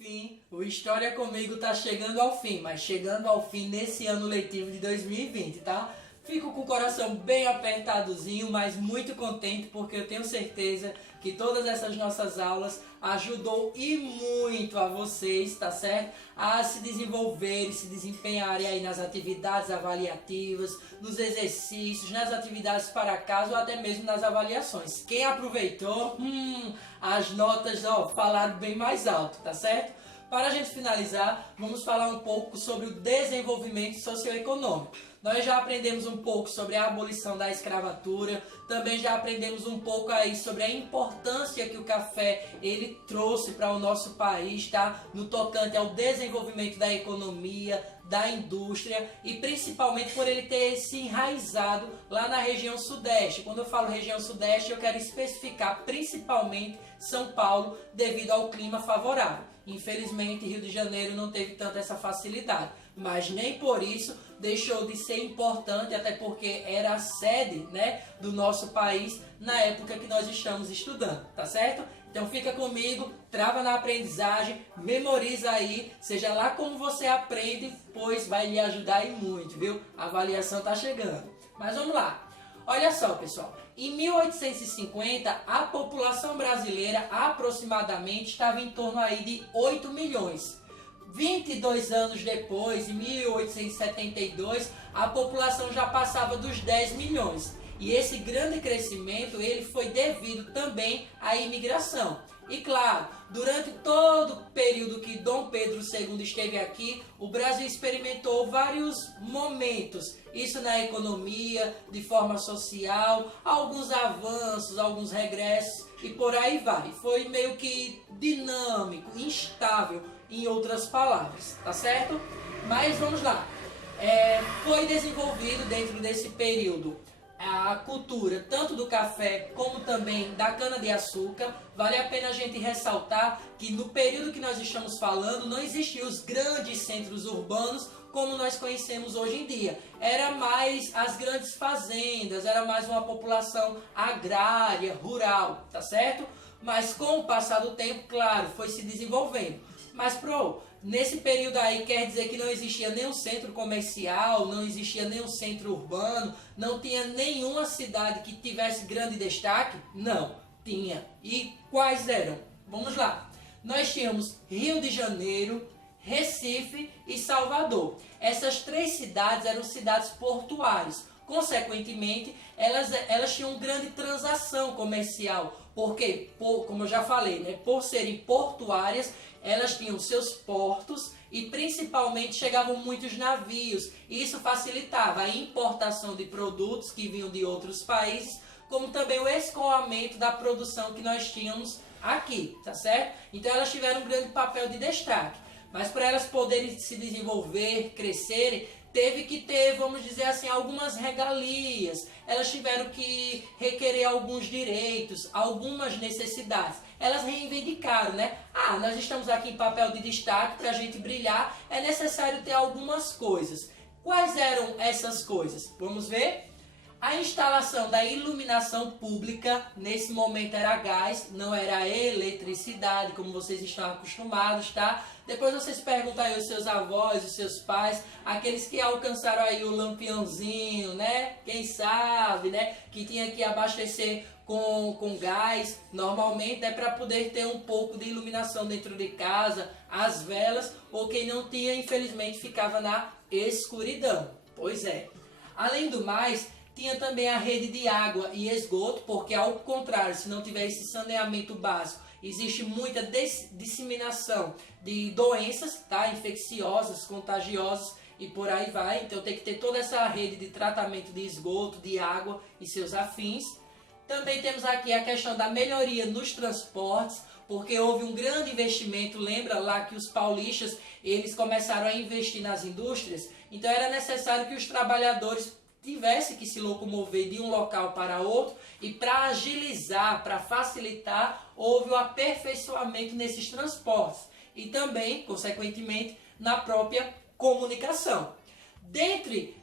Enfim, o História Comigo tá chegando ao fim, mas chegando ao fim nesse ano letivo de 2020, tá? Fico com o coração bem apertadozinho, mas muito contente porque eu tenho certeza que todas essas nossas aulas ajudou e muito a vocês, tá certo? A se desenvolverem, se desempenharem aí nas atividades avaliativas, nos exercícios, nas atividades para casa ou até mesmo nas avaliações. Quem aproveitou, as notas falaram bem mais alto, tá certo? Para a gente finalizar, vamos falar um pouco sobre o desenvolvimento socioeconômico. Nós já aprendemos um pouco sobre a abolição da escravatura, também já aprendemos um pouco aí sobre a importância que o café ele trouxe para o nosso país, tá? No tocante ao desenvolvimento da economia, da indústria e principalmente por ele ter se enraizado lá na região sudeste. Quando eu falo região sudeste, eu quero especificar principalmente São Paulo devido ao clima favorável. Infelizmente, Rio de Janeiro não teve tanta essa facilidade, mas nem por isso deixou de ser importante, até porque era a sede, né, do nosso país na época que nós estamos estudando, tá certo? Então fica comigo, trava na aprendizagem, memoriza aí, seja lá como você aprende, pois vai lhe ajudar e muito, viu? A avaliação tá chegando. Mas vamos lá. Olha só, pessoal, em 1850 a população brasileira aproximadamente estava em torno aí de 8 milhões. 22 anos depois, em 1872, a população já passava dos 10 milhões. E esse grande crescimento ele foi devido também à imigração. E claro, durante todo o período que Dom Pedro II esteve aqui, o Brasil experimentou vários momentos. Isso na economia, de forma social, alguns avanços, alguns regressos e por aí vai. Foi meio que dinâmico, instável, em outras palavras, tá certo? Mas vamos lá. Foi desenvolvido dentro desse período a cultura tanto do café como também da cana-de-açúcar. Vale a pena a gente ressaltar que no período que nós estamos falando não existiam os grandes centros urbanos como nós conhecemos hoje em dia. Era mais as grandes fazendas, era mais uma população agrária, rural, tá certo? Mas com o passar do tempo, claro, foi se desenvolvendo. Mas, nesse período aí quer dizer que não existia nenhum centro comercial, não existia nenhum centro urbano, não tinha nenhuma cidade que tivesse grande destaque? Não, tinha. E quais eram? Vamos lá. Nós tínhamos Rio de Janeiro, Recife e Salvador. Essas três cidades eram cidades portuárias. Consequentemente, elas tinham grande transação comercial, porque, como eu já falei, né, por serem portuárias, elas tinham seus portos e principalmente chegavam muitos navios. E isso facilitava a importação de produtos que vinham de outros países, como também o escoamento da produção que nós tínhamos aqui, tá certo? Então elas tiveram um grande papel de destaque. Mas para elas poderem se desenvolver, crescerem, teve que ter, vamos dizer assim, algumas regalias. Elas tiveram que requerer alguns direitos, algumas necessidades. Elas reivindicaram, né? Nós estamos aqui em papel de destaque, para a gente brilhar é necessário ter algumas coisas. Quais eram essas coisas? Vamos ver? A instalação da iluminação pública, nesse momento era gás, não era eletricidade, como vocês estão acostumados, tá? Depois vocês perguntam aí aos seus avós, os seus pais, aqueles que alcançaram aí o lampiãozinho, né? Quem sabe, né? Que tinha que abastecer com gás, normalmente é para poder ter um pouco de iluminação dentro de casa, as velas, ou quem não tinha, infelizmente, ficava na escuridão. Pois é. Além do mais, tinha também a rede de água e esgoto, porque ao contrário, se não tiver esse saneamento básico, existe muita disseminação de doenças, tá? Infecciosas, contagiosas e por aí vai. Então tem que ter toda essa rede de tratamento de esgoto, de água e seus afins. Também temos aqui a questão da melhoria nos transportes, porque houve um grande investimento. Lembra lá que os paulistas eles começaram a investir nas indústrias? Então era necessário que os trabalhadores tivesse que se locomover de um local para outro, e para agilizar, para facilitar, houve o aperfeiçoamento nesses transportes e também, consequentemente, na própria comunicação. Dentre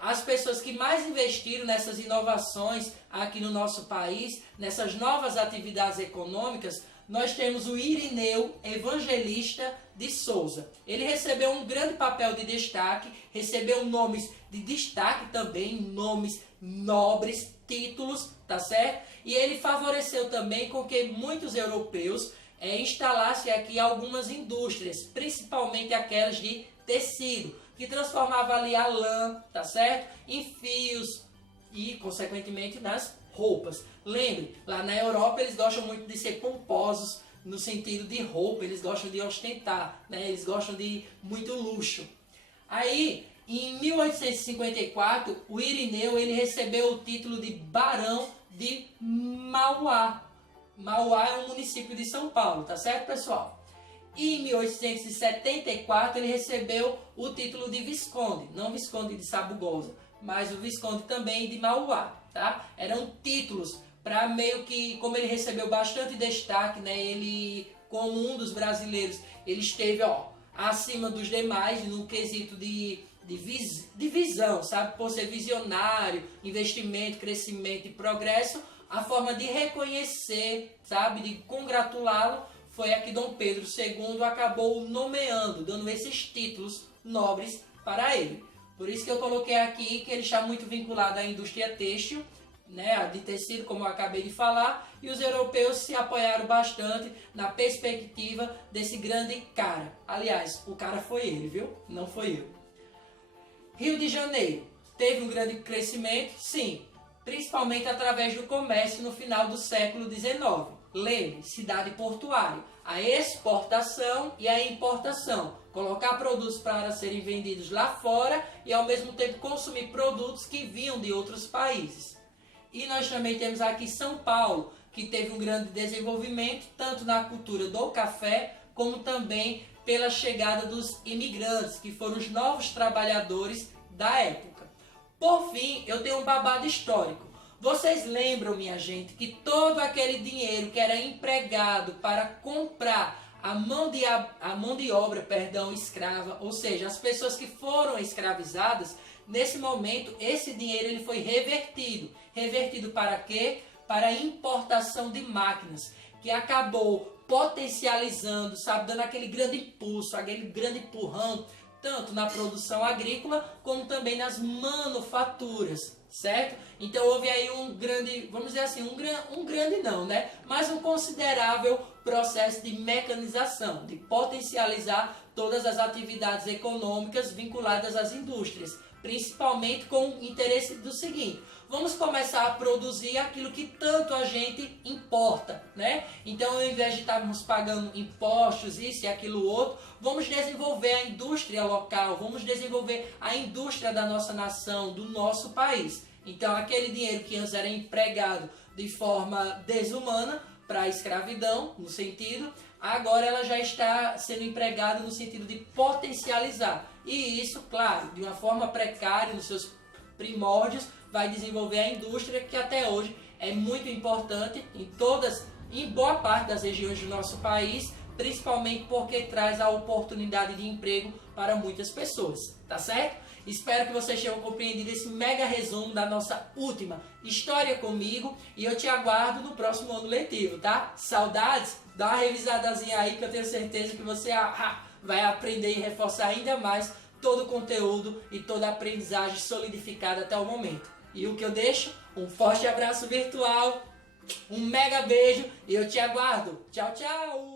as pessoas que mais investiram nessas inovações aqui no nosso país, nessas novas atividades econômicas, nós temos o Irineu Evangelista de Souza. Ele recebeu um grande papel de destaque, recebeu nomes de destaque também, nomes nobres, títulos, tá certo? E ele favoreceu também com que muitos europeus instalassem aqui algumas indústrias, principalmente aquelas de tecido, que transformava ali a lã, tá certo? Em fios e, consequentemente, nas roupas. Lembre, lá na Europa eles gostam muito de ser pomposos no sentido de roupa, eles gostam de ostentar, né? Eles gostam de muito luxo. Aí, em 1854, o Irineu ele recebeu o título de Barão de Mauá. Mauá é um município de São Paulo, tá certo, pessoal? E em 1874 ele recebeu o título de Visconde, não Visconde de Sabugosa, mas o Visconde também de Mauá, tá? Eram títulos para meio que, como ele recebeu bastante destaque, né? Ele, como um dos brasileiros, ele esteve, acima dos demais no quesito de visão, sabe? Por ser visionário, investimento, crescimento e progresso, a forma de reconhecer, sabe? De congratulá-lo foi a que Dom Pedro II acabou nomeando, dando esses títulos nobres para ele. Por isso que eu coloquei aqui que ele está muito vinculado à indústria têxtil, né, de tecido, como eu acabei de falar, e os europeus se apoiaram bastante na perspectiva desse grande cara. Aliás, o cara foi ele, viu? Não foi eu. Rio de Janeiro teve um grande crescimento? Sim, principalmente através do comércio no final do século XIX. Lembre, cidade portuária, a exportação e a importação, colocar produtos para serem vendidos lá fora e ao mesmo tempo consumir produtos que vinham de outros países. E nós também temos aqui São Paulo, que teve um grande desenvolvimento, tanto na cultura do café, como também pela chegada dos imigrantes, que foram os novos trabalhadores da época. Por fim, eu tenho um babado histórico. Vocês lembram, minha gente, que todo aquele dinheiro que era empregado para comprar a mão de obra, escrava, ou seja, as pessoas que foram escravizadas, nesse momento, esse dinheiro ele foi revertido. Revertido para quê? Para a importação de máquinas, que acabou potencializando, sabe, dando aquele grande impulso, aquele grande empurrão, tanto na produção agrícola, como também nas manufaturas, certo? Então houve aí um grande, vamos dizer assim, um grande não, né? Mas um considerável processo de mecanização, de potencializar todas as atividades econômicas vinculadas às indústrias, principalmente com o interesse do seguinte: vamos começar a produzir aquilo que tanto a gente importa, né? Então, ao invés de estarmos pagando impostos, isso e aquilo outro, vamos desenvolver a indústria local, vamos desenvolver a indústria da nossa nação, do nosso país. Então, aquele dinheiro que antes era empregado de forma desumana para a escravidão, no sentido, agora ela já está sendo empregada no sentido de potencializar. E isso, claro, de uma forma precária, nos seus primórdios, vai desenvolver a indústria, que até hoje é muito importante em boa parte das regiões do nosso país, principalmente porque traz a oportunidade de emprego para muitas pessoas, tá certo? Espero que vocês tenham compreendido esse mega resumo da nossa última História Comigo e eu te aguardo no próximo ano letivo, tá? Saudades? Dá uma revisadazinha aí que eu tenho certeza que você vai aprender e reforçar ainda mais todo o conteúdo e toda a aprendizagem solidificada até o momento. E o que eu deixo? Um forte abraço virtual, um mega beijo e eu te aguardo. Tchau, tchau!